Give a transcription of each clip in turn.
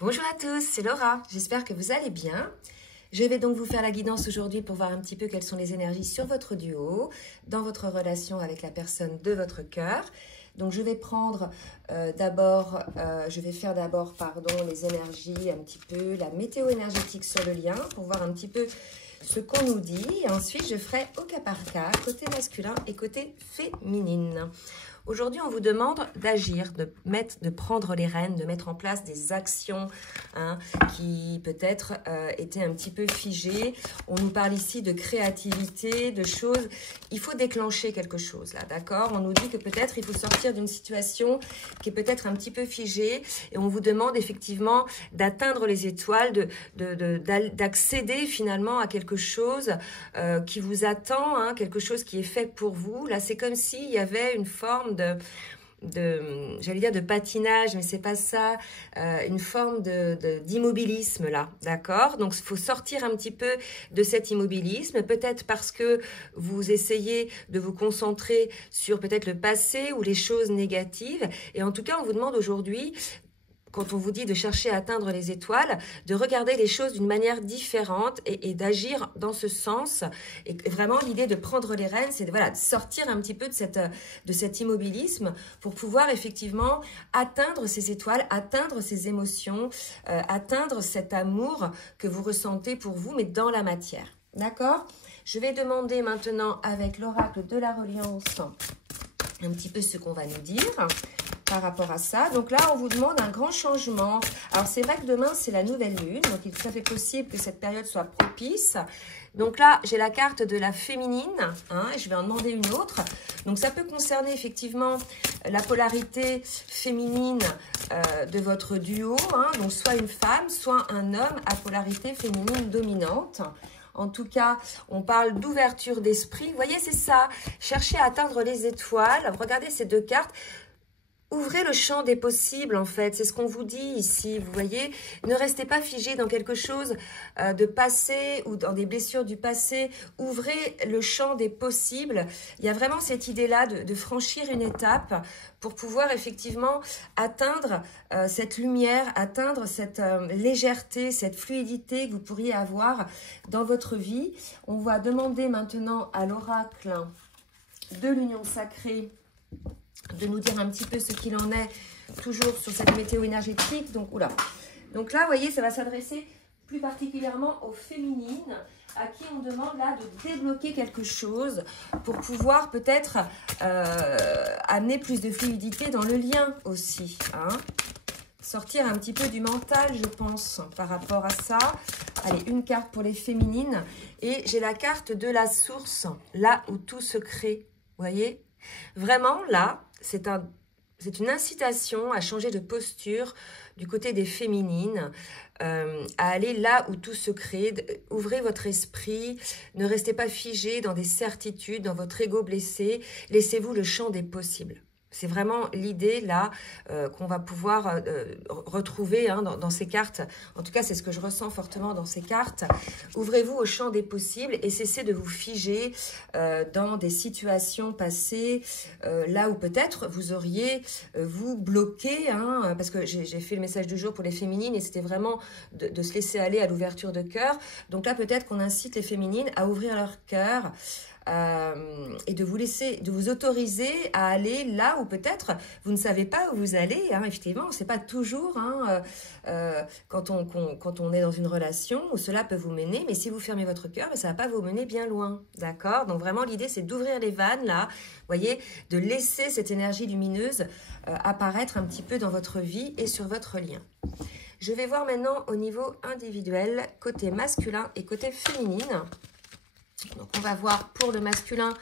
Bonjour à tous, c'est Laura, j'espère que vous allez bien. Je vais donc vous faire la guidance aujourd'hui pour voir un petit peu quelles sont les énergies sur votre duo, dans votre relation avec la personne de votre cœur. Donc je vais prendre faire d'abord les énergies, un petit peu la météo énergétique sur le lien pour voir un petit peu ce qu'on nous dit. Et ensuite je ferai au cas par cas, côté masculin et côté féminine. Aujourd'hui, on vous demande d'agir, de prendre les rênes, de mettre en place des actions qui peut-être étaient un petit peu figées. On nous parle ici de créativité, de choses. Il faut déclencher quelque chose là, d'accord? On nous dit que peut-être il faut sortir d'une situation qui est peut-être un petit peu figée et on vous demande effectivement d'atteindre les étoiles, d'accéder finalement à quelque chose qui vous attend, quelque chose qui est fait pour vous. Là, c'est comme s'il y avait une forme j'allais dire de patinage, mais c'est pas ça, une forme d'immobilisme là, d'accord? Donc il faut sortir un petit peu de cet immobilisme, peut-être parce que vous essayez de vous concentrer sur peut-être le passé ou les choses négatives, et en tout cas on vous demande aujourd'hui, quand on vous dit de chercher à atteindre les étoiles, de regarder les choses d'une manière différente et d'agir dans ce sens. Et vraiment, l'idée de prendre les rênes, c'est de sortir un petit peu de cet immobilisme pour pouvoir effectivement atteindre ces étoiles, atteindre ces émotions, atteindre cet amour que vous ressentez pour vous, mais dans la matière. D'accord? Je vais demander maintenant avec l'oracle de la Reliance un petit peu ce qu'on va nous dire par rapport à ça. Donc là, on vous demande un grand changement. Alors, c'est vrai que demain, c'est la nouvelle lune. Donc, il est tout à fait possible que cette période soit propice. Donc là, j'ai la carte de la féminine. Et je vais en demander une autre. Donc, ça peut concerner effectivement la polarité féminine de votre duo. Donc, soit une femme, soit un homme à polarité féminine dominante. En tout cas, on parle d'ouverture d'esprit. Vous voyez, c'est ça. Cherchez à atteindre les étoiles. Regardez ces deux cartes. Ouvrez le champ des possibles, en fait. C'est ce qu'on vous dit ici, vous voyez. Ne restez pas figé dans quelque chose de passé ou dans des blessures du passé. Ouvrez le champ des possibles. Il y a vraiment cette idée-là de franchir une étape pour pouvoir effectivement atteindre cette lumière, atteindre cette légèreté, cette fluidité que vous pourriez avoir dans votre vie. On va demander maintenant à l'oracle de l'union sacrée de nous dire un petit peu ce qu'il en est, toujours sur cette météo énergétique. Donc là, vous voyez, ça va s'adresser plus particulièrement aux féminines, à qui on demande là de débloquer quelque chose pour pouvoir peut-être amener plus de fluidité dans le lien aussi. Sortir un petit peu du mental, je pense, par rapport à ça. Allez, une carte pour les féminines. Et j'ai la carte de la source, là où tout se crée. Vous voyez ? Vraiment, là, c'est une incitation à changer de posture du côté des féminines, à aller là où tout se crée. Ouvrez votre esprit, ne restez pas figé dans des certitudes, dans votre ego blessé. Laissez-vous le champ des possibles. C'est vraiment l'idée là qu'on va pouvoir retrouver dans ces cartes. En tout cas, c'est ce que je ressens fortement dans ces cartes. Ouvrez-vous au champ des possibles et cessez de vous figer dans des situations passées, là où peut-être vous auriez vous bloqué. Parce que j'ai fait le message du jour pour les féminines et c'était vraiment de se laisser aller à l'ouverture de cœur. Donc là, peut-être qu'on incite les féminines à ouvrir leur cœur, et de vous autoriser à aller là où peut-être vous ne savez pas où vous allez. Effectivement, c'est pas toujours quand on est dans une relation où cela peut vous mener, mais si vous fermez votre cœur, ça va pas vous mener bien loin, d'accord? Donc vraiment, l'idée, c'est d'ouvrir les vannes là, voyez, de laisser cette énergie lumineuse apparaître un petit peu dans votre vie et sur votre lien. Je vais voir maintenant au niveau individuel, côté masculin et côté féminine. Donc, on va voir pour le masculin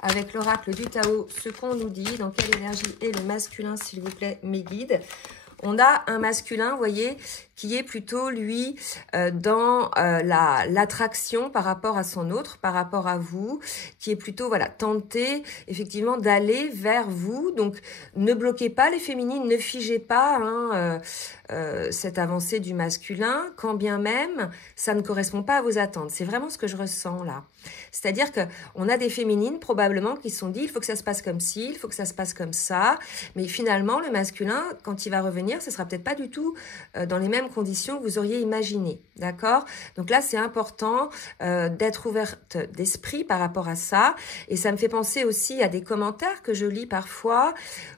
avec l'oracle du Tao ce qu'on nous dit, dans quelle énergie est le masculin, s'il vous plaît, mes guides. On a un masculin, vous voyez, qui est plutôt, lui, dans l'attraction par rapport à son autre, par rapport à vous, qui est plutôt, voilà, tenté, effectivement, d'aller vers vous. Donc, ne bloquez pas les féminines, ne figez pas cette avancée du masculin, quand bien même, ça ne correspond pas à vos attentes. C'est vraiment ce que je ressens, là. C'est-à-dire qu'on a des féminines, probablement, qui se sont dit, il faut que ça se passe comme ci, il faut que ça se passe comme ça. Mais finalement, le masculin, quand il va revenir, revenir, ce sera peut-être pas du tout dans les mêmes conditions que vous auriez imaginé, d'accord? Donc là, c'est important d'être ouverte d'esprit par rapport à ça. Et ça me fait penser aussi à des commentaires que je lis parfois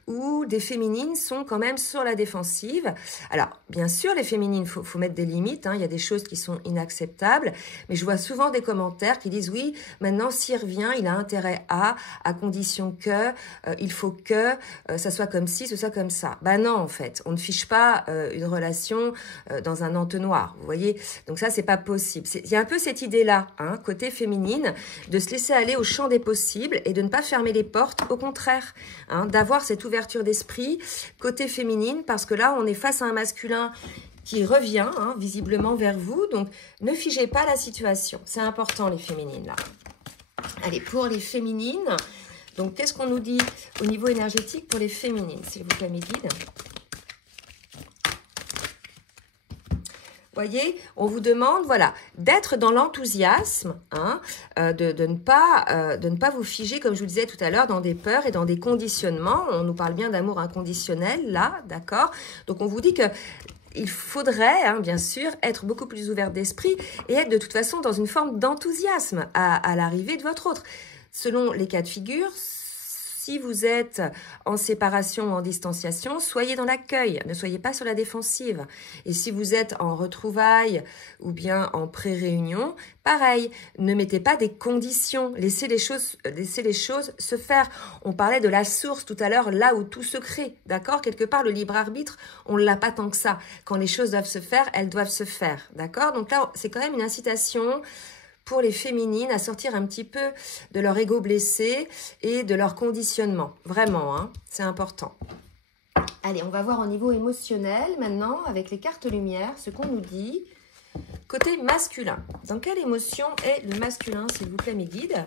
où des féminines sont quand même sur la défensive. Alors, bien sûr, les féminines, faut mettre des limites, hein, il y a des choses qui sont inacceptables, mais je vois souvent des commentaires qui disent « Oui, maintenant, s'il revient, il a intérêt à condition que, il faut que ça soit comme ci, ce soit comme ça. » Ben non, en fait, on ne fiche pas une relation dans un entonnoir, vous voyez. Donc ça, c'est pas possible. Il y a un peu cette idée-là, hein, côté féminine, de se laisser aller au champ des possibles et de ne pas fermer les portes, au contraire, hein, d'avoir cette ouverture d'esprit côté féminine, parce que là, on est face à un masculin qui revient, hein, visiblement vers vous, donc ne figez pas la situation. C'est important, les féminines, là. Allez, pour les féminines, donc qu'est-ce qu'on nous dit au niveau énergétique pour les féminines, s'il vous plaît, mes guides? Voyez, on vous demande, voilà, d'être dans l'enthousiasme, hein, de ne pas vous figer, comme je vous disais tout à l'heure, dans des peurs et dans des conditionnements. On nous parle bien d'amour inconditionnel, là, d'accord? Donc, on vous dit que il faudrait, hein, bien sûr, être beaucoup plus ouvert d'esprit et être de toute façon dans une forme d'enthousiasme à l'arrivée de votre autre. Selon les cas de figure, si vous êtes en séparation ou en distanciation, soyez dans l'accueil, ne soyez pas sur la défensive. Et si vous êtes en retrouvailles ou bien en pré-réunion, pareil, ne mettez pas des conditions, laissez les choses se faire. On parlait de la source tout à l'heure, là où tout se crée, d'accord? Quelque part, le libre arbitre, on ne l'a pas tant que ça. Quand les choses doivent se faire, elles doivent se faire, d'accord? Donc là, c'est quand même une incitation pour les féminines à sortir un petit peu de leur ego blessé et de leur conditionnement. Vraiment, hein, c'est important. Allez, on va voir au niveau émotionnel maintenant, avec les cartes lumière, ce qu'on nous dit. Côté masculin, dans quelle émotion est le masculin, s'il vous plaît, mes guides?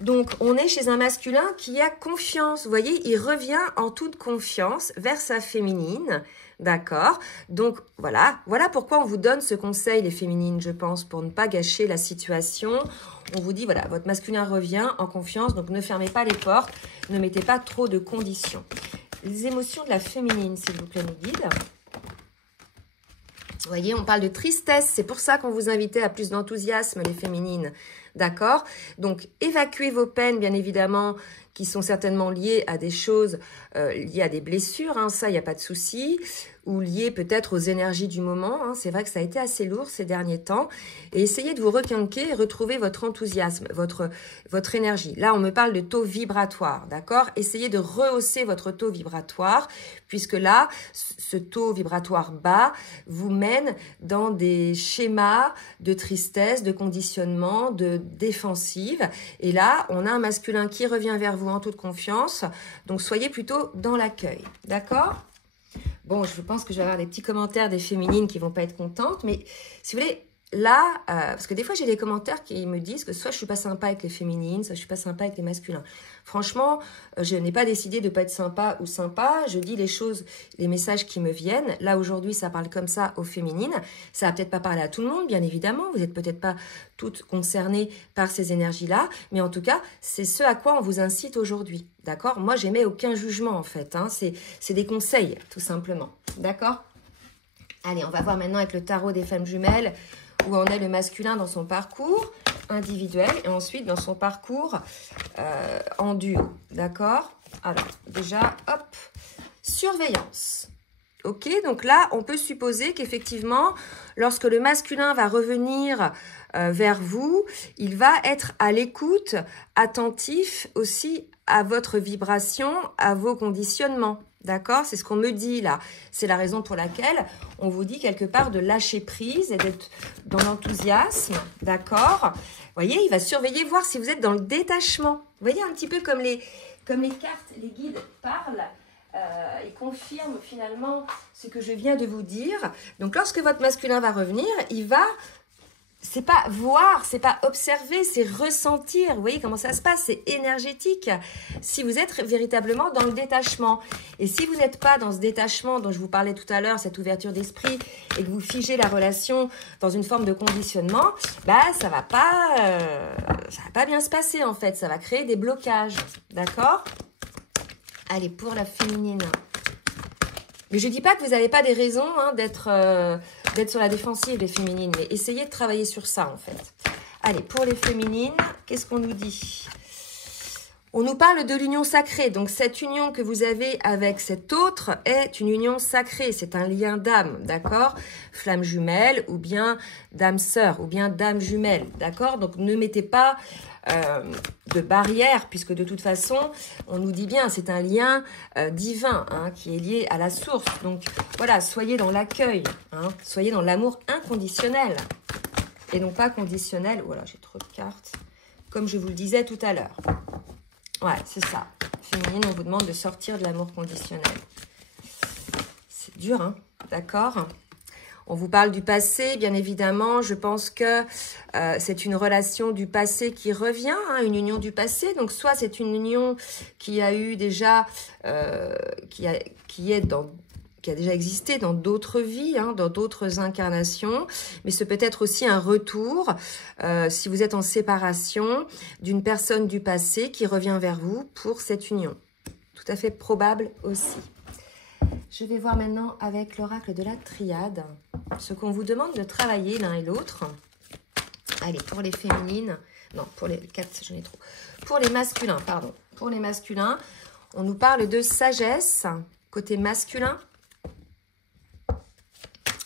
Donc, on est chez un masculin qui a confiance. Vous voyez, il revient en toute confiance vers sa féminine. D'accord? Donc, voilà pourquoi on vous donne ce conseil, les féminines, je pense, pour ne pas gâcher la situation. On vous dit, voilà, votre masculin revient en confiance, donc ne fermez pas les portes, ne mettez pas trop de conditions. Les émotions de la féminine, s'il vous plaît, mes guides. Vous voyez, on parle de tristesse, c'est pour ça qu'on vous invitait à plus d'enthousiasme, les féminines. D'accord? Donc, évacuez vos peines, bien évidemment, qui sont certainement liées à des choses, liées à des blessures, hein, ça, il n'y a pas de souci, ou liées peut-être aux énergies du moment. Hein, c'est vrai que ça a été assez lourd ces derniers temps. Et essayez de vous requinquer et retrouver votre enthousiasme, votre énergie. Là, on me parle de taux vibratoire, d'accord? Essayez de rehausser votre taux vibratoire, puisque là, ce taux vibratoire bas vous mène dans des schémas de tristesse, de conditionnement, de défensive. Et là, on a un masculin qui revient vers vous en toute confiance. Donc, soyez plutôt dans l'accueil. D'accord? Bon, je pense que je vais avoir des petits commentaires des féminines qui vont pas être contentes. Mais si vous voulez, là, parce que des fois, j'ai des commentaires qui me disent que soit je suis pas sympa avec les féminines, soit je suis pas sympa avec les masculins. Franchement, je n'ai pas décidé de pas être sympa ou sympa. Je dis les choses, les messages qui me viennent. Là, aujourd'hui, ça parle comme ça aux féminines. Ça va peut-être pas parler à tout le monde, bien évidemment. Vous n'êtes peut-être pas toutes concernées par ces énergies-là. Mais en tout cas, c'est ce à quoi on vous incite aujourd'hui. D'accord? Moi, j'émets aucun jugement, en fait. Hein. C'est des conseils, tout simplement. D'accord? Allez, on va voir maintenant avec le tarot des femmes jumelles où en est le masculin dans son parcours individuel et ensuite dans son parcours en duo. D'accord? Alors, déjà, hop, surveillance. Ok, donc là, on peut supposer qu'effectivement, lorsque le masculin va revenir vers vous, il va être à l'écoute, attentif aussi à votre vibration, à vos conditionnements. D'accord? C'est ce qu'on me dit là. C'est la raison pour laquelle on vous dit quelque part de lâcher prise et d'être dans l'enthousiasme. D'accord? Vous voyez, il va surveiller, voir si vous êtes dans le détachement. Vous voyez, un petit peu comme les cartes, les guides parlent et confirment finalement ce que je viens de vous dire. Donc, lorsque votre masculin va revenir, il va... C'est pas voir, c'est pas observer, c'est ressentir. Vous voyez comment ça se passe? C'est énergétique. Si vous êtes véritablement dans le détachement. Et si vous n'êtes pas dans ce détachement dont je vous parlais tout à l'heure, cette ouverture d'esprit, et que vous figez la relation dans une forme de conditionnement, bah ça va pas bien se passer en fait. Ça va créer des blocages. D'accord? Allez, pour la féminine. Mais je ne dis pas que vous n'avez pas des raisons hein, d'être sur la défensive, les féminines. Mais essayez de travailler sur ça, en fait. Allez, pour les féminines, qu'est-ce qu'on nous dit? On nous parle de l'union sacrée. Donc, cette union que vous avez avec cet autre est une union sacrée. C'est un lien d'âme, d'accord? Flamme jumelle ou bien d'âme sœur ou bien d'âme jumelle, d'accord? Donc, ne mettez pas de barrière puisque de toute façon, on nous dit bien, c'est un lien divin hein, qui est lié à la source. Donc, voilà, soyez dans l'accueil, hein, soyez dans l'amour inconditionnel et non pas conditionnel. Voilà, j'ai trop de cartes. Comme je vous le disais tout à l'heure. Ouais, c'est ça. Féminine, on vous demande de sortir de l'amour conditionnel. C'est dur, hein? D'accord? On vous parle du passé, bien évidemment. Je pense que c'est une relation du passé qui revient, hein, une union du passé. Donc, soit c'est une union qui a eu déjà, qui a déjà existé dans d'autres vies, hein, dans d'autres incarnations, mais c'est peut-être aussi un retour, si vous êtes en séparation, d'une personne du passé qui revient vers vous pour cette union. Tout à fait probable aussi. Je vais voir maintenant avec l'oracle de la triade, ce qu'on vous demande de travailler l'un et l'autre. Allez, pour les féminines, non, pour les 4, j'en ai trop. Pour les masculins, pardon. Pour les masculins, on nous parle de sagesse, côté masculin.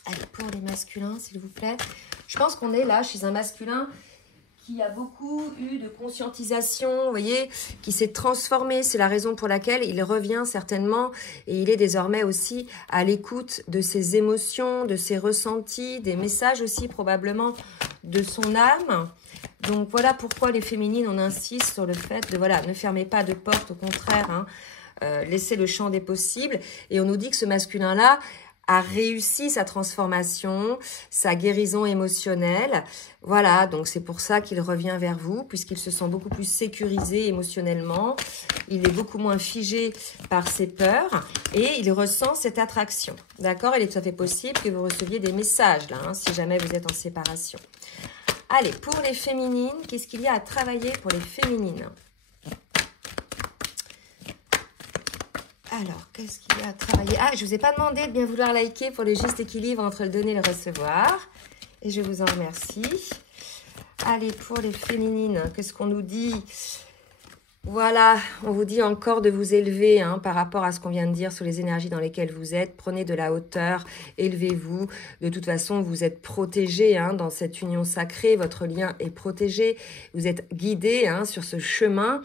Allez, pour les masculins, s'il vous plaît. Je pense qu'on est là chez un masculin qui a beaucoup eu de conscientisation, vous voyez, qui s'est transformé. C'est la raison pour laquelle il revient certainement et il est désormais aussi à l'écoute de ses émotions, de ses ressentis, des messages aussi probablement de son âme. Donc voilà pourquoi les féminines, on insiste sur le fait de, voilà, ne fermez pas de porte, au contraire, hein, laissez le champ des possibles. Et on nous dit que ce masculin-là a réussi sa transformation, sa guérison émotionnelle. Voilà, donc c'est pour ça qu'il revient vers vous, puisqu'il se sent beaucoup plus sécurisé émotionnellement. Il est beaucoup moins figé par ses peurs et il ressent cette attraction. D'accord? Il est tout à fait possible que vous receviez des messages, là, hein, si jamais vous êtes en séparation. Allez, pour les féminines, qu'est-ce qu'il y a à travailler pour les féminines? Alors, qu'est-ce qu'il y a à travailler? Ah, je ne vous ai pas demandé de bien vouloir liker pour le juste équilibre entre le donner et le recevoir. Et je vous en remercie. Allez, pour les féminines, qu'est-ce qu'on nous dit? Voilà, on vous dit encore de vous élever hein, par rapport à ce qu'on vient de dire sur les énergies dans lesquelles vous êtes. Prenez de la hauteur, élevez-vous. De toute façon, vous êtes protégés hein, dans cette union sacrée. Votre lien est protégé. Vous êtes guidés hein, sur ce chemin.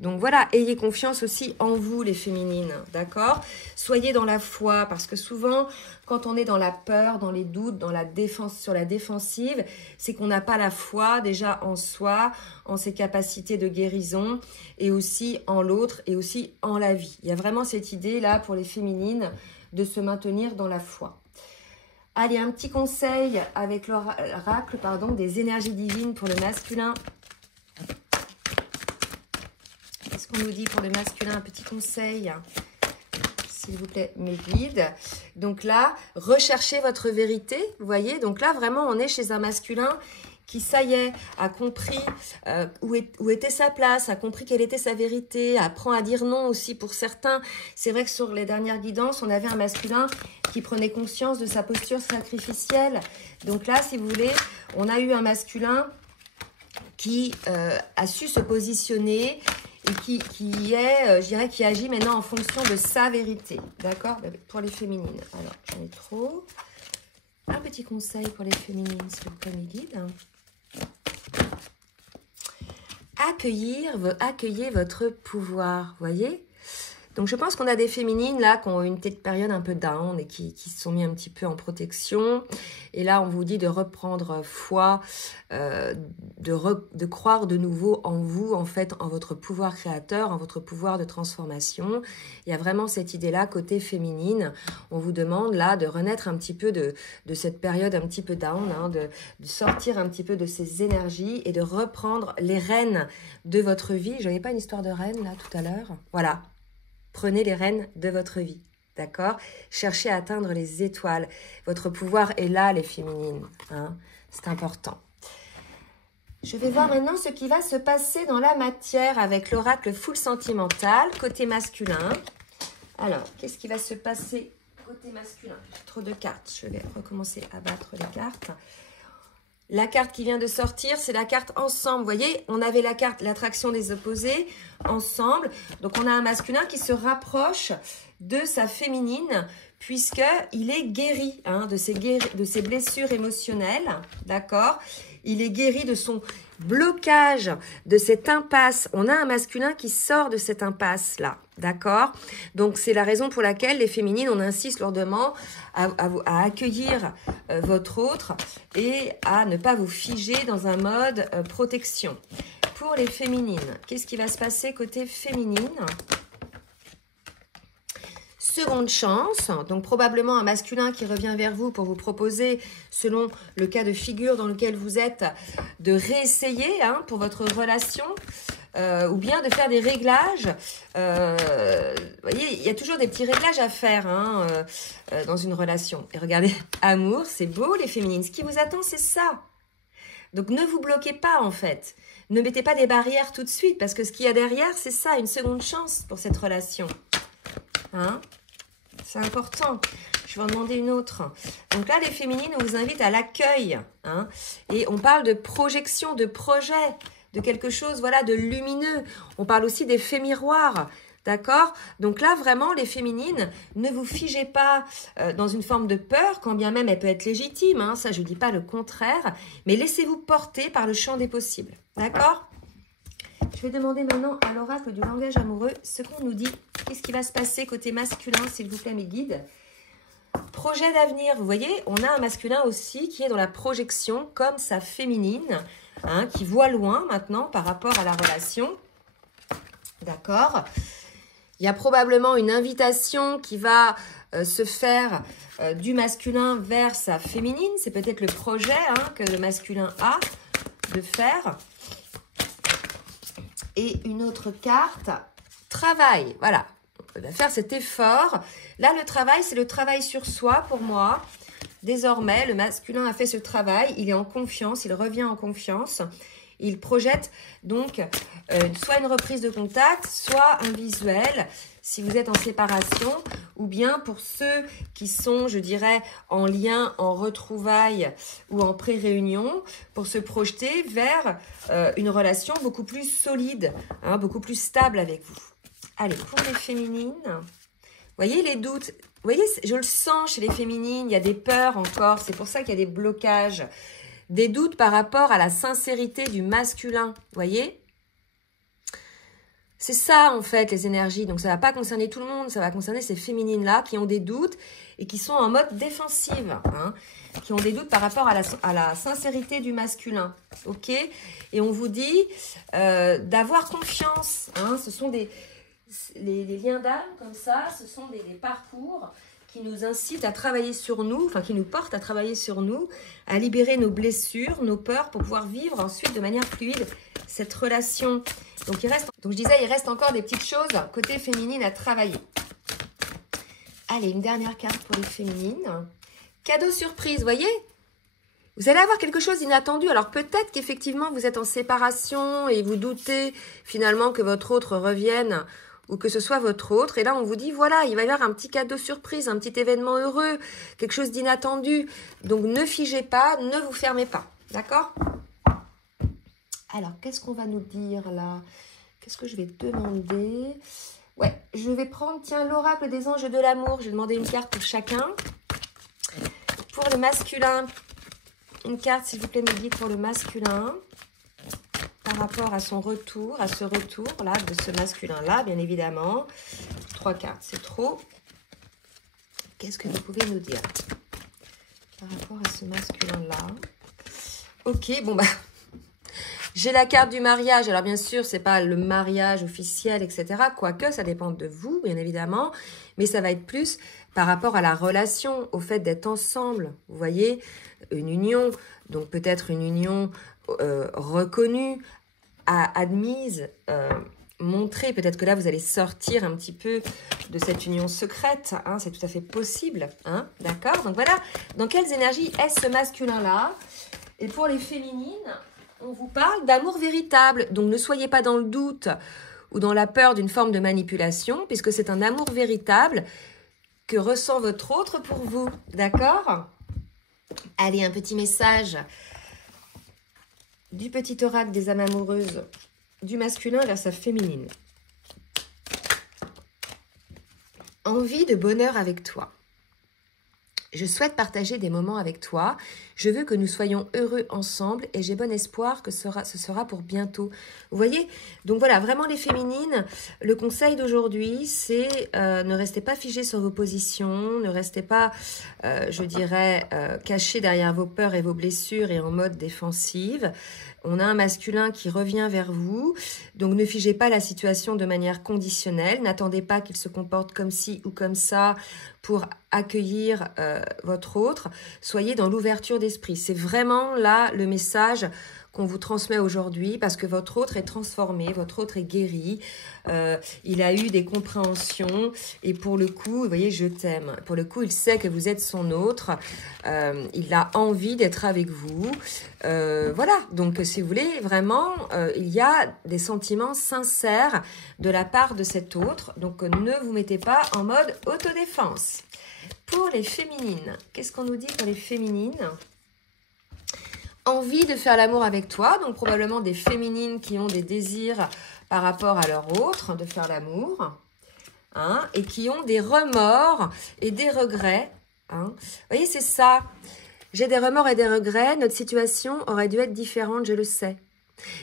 Donc voilà, ayez confiance aussi en vous les féminines, d'accord? Soyez dans la foi parce que souvent, quand on est dans la peur, dans les doutes, dans la défense, sur la défensive, c'est qu'on n'a pas la foi déjà en soi, en ses capacités de guérison et aussi en l'autre et aussi en la vie. Il y a vraiment cette idée là pour les féminines de se maintenir dans la foi. Allez, un petit conseil avec l'oracle, pardon, des énergies divines pour le masculin. Qu'est-ce qu'on nous dit pour le masculin? Un petit conseil, s'il vous plaît, mes guides. Donc là, recherchez votre vérité, vous voyez. Donc là, vraiment, on est chez un masculin qui, ça y est, a compris où était sa place, a compris quelle était sa vérité, apprend à dire non aussi pour certains. C'est vrai que sur les dernières guidances, on avait un masculin qui prenait conscience de sa posture sacrificielle. Donc là, si vous voulez, on a eu un masculin qui a su se positionner et qui est, je dirais, qui agit maintenant en fonction de sa vérité. D'accord? Pour les féminines. Alors, j'en ai trop. Un petit conseil pour les féminines, s'il vous plaît, mes guides. Accueillez votre pouvoir, voyez? Donc, je pense qu'on a des féminines, là, qui ont une petite période un peu down et qui se sont mis un petit peu en protection. Et là, on vous dit de reprendre foi, de croire de nouveau en vous, en fait, en votre pouvoir créateur, en votre pouvoir de transformation. Il y a vraiment cette idée-là, côté féminine. On vous demande, là, de renaître un petit peu de cette période un petit peu down, hein, de sortir un petit peu de ces énergies et de reprendre les rênes de votre vie. Je n'avais pas une histoire de reine, là, tout à l'heure. Voilà. Prenez les rênes de votre vie, d'accord? Cherchez à atteindre les étoiles. Votre pouvoir est là, les féminines. Hein? C'est important. Je vais voir maintenant ce qui va se passer dans la matière avec l'oracle full sentimental, côté masculin. Alors, qu'est-ce qui va se passer côté masculin. Trop de cartes. Je vais recommencer à battre les cartes. La carte qui vient de sortir, c'est la carte ensemble. Vous voyez, on avait la carte l'attraction des opposés, ensemble. Donc, on a un masculin qui se rapproche de sa féminine puisqu'il est guéri hein, de ses blessures émotionnelles. D'accord? Il est guéri de son blocage, de cette impasse. On a un masculin qui sort de cette impasse-là. D'accord? Donc, c'est la raison pour laquelle les féminines, on insiste lourdement à accueillir votre autre et à ne pas vous figer dans un mode protection. Pour les féminines, qu'est-ce qui va se passer côté féminine? Seconde chance, donc probablement un masculin qui revient vers vous pour vous proposer, selon le cas de figure dans lequel vous êtes, de réessayer hein, pour votre relation ou bien de faire des réglages. Vous voyez, il y a toujours des petits réglages à faire hein, dans une relation. Et regardez, amour, c'est beau les féminines. Ce qui vous attend, c'est ça. Donc ne vous bloquez pas en fait. Ne mettez pas des barrières tout de suite parce que ce qu'il y a derrière, c'est ça, une seconde chance pour cette relation. Hein? C'est important. Je vais en demander une autre. Donc là, les féminines, on vous invite à l'accueil. Hein? Et on parle de projection, de projet, de quelque chose voilà, de lumineux. On parle aussi d'effet miroir. D'accord? Donc là, vraiment, les féminines, ne vous figez pas dans une forme de peur, quand bien même elle peut être légitime. Hein? Ça, je ne dis pas le contraire. Mais laissez-vous porter par le champ des possibles. D'accord? Je vais demander maintenant à l'oracle du langage amoureux ce qu'on nous dit. Qu'est-ce qui va se passer côté masculin, s'il vous plaît, mes guides? Projet d'avenir. Vous voyez, on a un masculin aussi qui est dans la projection comme sa féminine, hein, qui voit loin maintenant par rapport à la relation. D'accord? Il y a probablement une invitation qui va se faire du masculin vers sa féminine. C'est peut-être le projet hein, que le masculin a de faire. Et une autre carte, travail. Voilà, on va faire cet effort. Là, le travail, c'est le travail sur soi pour moi. Désormais, le masculin a fait ce travail. Il est en confiance, il revient en confiance. Il projette donc soit une reprise de contact, soit un visuel, si vous êtes en séparation, ou bien pour ceux qui sont, je dirais, en lien, en retrouvailles ou en pré-réunion, pour se projeter vers une relation beaucoup plus solide, hein, beaucoup plus stable avec vous. Allez, pour les féminines, vous voyez les doutes, vous voyez, je le sens chez les féminines, il y a des peurs encore, c'est pour ça qu'il y a des blocages. Des doutes par rapport à la sincérité du masculin, vous voyez? C'est ça, en fait, les énergies. Donc, ça ne va pas concerner tout le monde. Ça va concerner ces féminines-là qui ont des doutes et qui sont en mode défensive. Hein, qui ont des doutes par rapport à la sincérité du masculin. OK? Et on vous dit d'avoir confiance. Hein, ce sont les liens d'âme, comme ça. Ce sont des parcours qui nous incitent à travailler sur nous, enfin qui nous portent à travailler sur nous, à libérer nos blessures, nos peurs pour pouvoir vivre ensuite de manière fluide cette relation. Donc je disais, il reste encore des petites choses côté féminine à travailler. Allez, une dernière carte pour les féminines. Cadeau surprise, voyez? Vous allez avoir quelque chose d'inattendu. Alors peut-être qu'effectivement vous êtes en séparation et vous doutez finalement que votre autre revienne ou que ce soit votre autre. Et là, on vous dit, voilà, il va y avoir un petit cadeau surprise, un petit événement heureux, quelque chose d'inattendu. Donc, ne figez pas, ne vous fermez pas. D'accord? Alors, qu'est-ce qu'on va nous dire là? Qu'est-ce que je vais demander? Ouais, je vais prendre, tiens, l'oracle des anges de l'amour. Je vais demander une carte pour chacun. Pour le masculin, une carte, s'il vous plaît, mes guides, pour le masculin. Par rapport à son retour, à ce retour-là, de ce masculin-là, bien évidemment. 3 cartes, c'est trop. Qu'est-ce que vous pouvez nous dire par rapport à ce masculin-là? Ok, bon bah, j'ai la carte du mariage. Alors bien sûr, c'est pas le mariage officiel, etc. Quoique, ça dépend de vous, bien évidemment. Mais ça va être plus par rapport à la relation, au fait d'être ensemble. Vous voyez, une union, donc peut-être une union reconnue, admise, montrée. Peut-être que là, vous allez sortir un petit peu de cette union secrète. Hein, c'est tout à fait possible. Hein, d'accord? Donc voilà, dans quelles énergies est ce masculin-là? Et pour les féminines, on vous parle d'amour véritable. Donc ne soyez pas dans le doute ou dans la peur d'une forme de manipulation, puisque c'est un amour véritable que ressent votre autre pour vous, d'accord? Allez, un petit message du petit oracle des âmes amoureuses du masculin vers sa féminine. Envie de bonheur avec toi. Je souhaite partager des moments avec toi. Je veux que nous soyons heureux ensemble et j'ai bon espoir que ce sera pour bientôt. Vous voyez? Donc voilà, vraiment les féminines, le conseil d'aujourd'hui, c'est ne restez pas figés sur vos positions, ne restez pas, je dirais, cachés derrière vos peurs et vos blessures et en mode défensive. On a un masculin qui revient vers vous, donc ne figez pas la situation de manière conditionnelle. N'attendez pas qu'il se comporte comme ci ou comme ça pour accueillir votre autre. Soyez dans l'ouverture d'esprit. C'est vraiment là le message qu'on vous transmet aujourd'hui parce que votre autre est transformé, votre autre est guéri, il a eu des compréhensions et pour le coup, vous voyez, je t'aime. Pour le coup, il sait que vous êtes son autre, il a envie d'être avec vous. Voilà, donc si vous voulez, vraiment, il y a des sentiments sincères de la part de cet autre, donc ne vous mettez pas en mode autodéfense. Pour les féminines, qu'est-ce qu'on nous dit pour les féminines ? Envie de faire l'amour avec toi, donc probablement des féminines qui ont des désirs par rapport à leur autre, de faire l'amour, hein, et qui ont des remords et des regrets. Hein. Vous voyez, c'est ça. J'ai des remords et des regrets, notre situation aurait dû être différente, je le sais.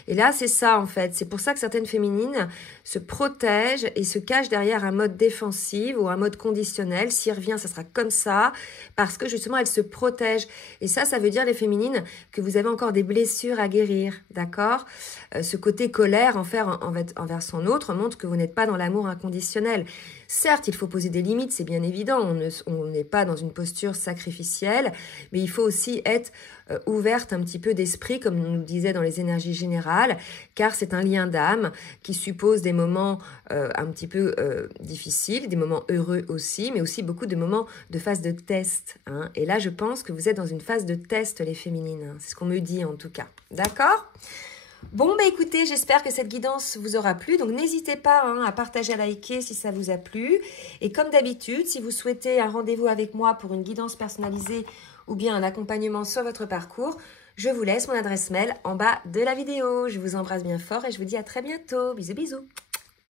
Et là, c'est ça en fait. C'est pour ça que certaines féminines se protègent et se cachent derrière un mode défensif ou un mode conditionnel. S'il revient, ça sera comme ça parce que justement, elles se protègent. Et ça veut dire les féminines que vous avez encore des blessures à guérir, d'accord ? Ce côté colère envers son autre montre que vous n'êtes pas dans l'amour inconditionnel. Certes, il faut poser des limites, c'est bien évident. On n'est pas dans une posture sacrificielle, mais il faut aussi être ouverte un petit peu d'esprit, comme on nous disait dans les énergies générales, car c'est un lien d'âme qui suppose des moments un petit peu difficiles, des moments heureux aussi, mais aussi beaucoup de moments de phase de test. Hein. Et là, je pense que vous êtes dans une phase de test, les féminines. Hein. C'est ce qu'on me dit en tout cas. D'accord ? Bon, bah écoutez, j'espère que cette guidance vous aura plu. Donc, n'hésitez pas à partager, à liker si ça vous a plu. Et comme d'habitude, si vous souhaitez un rendez-vous avec moi pour une guidance personnalisée ou bien un accompagnement sur votre parcours, je vous laisse mon adresse mail en bas de la vidéo. Je vous embrasse bien fort et je vous dis à très bientôt. Bisous, bisous.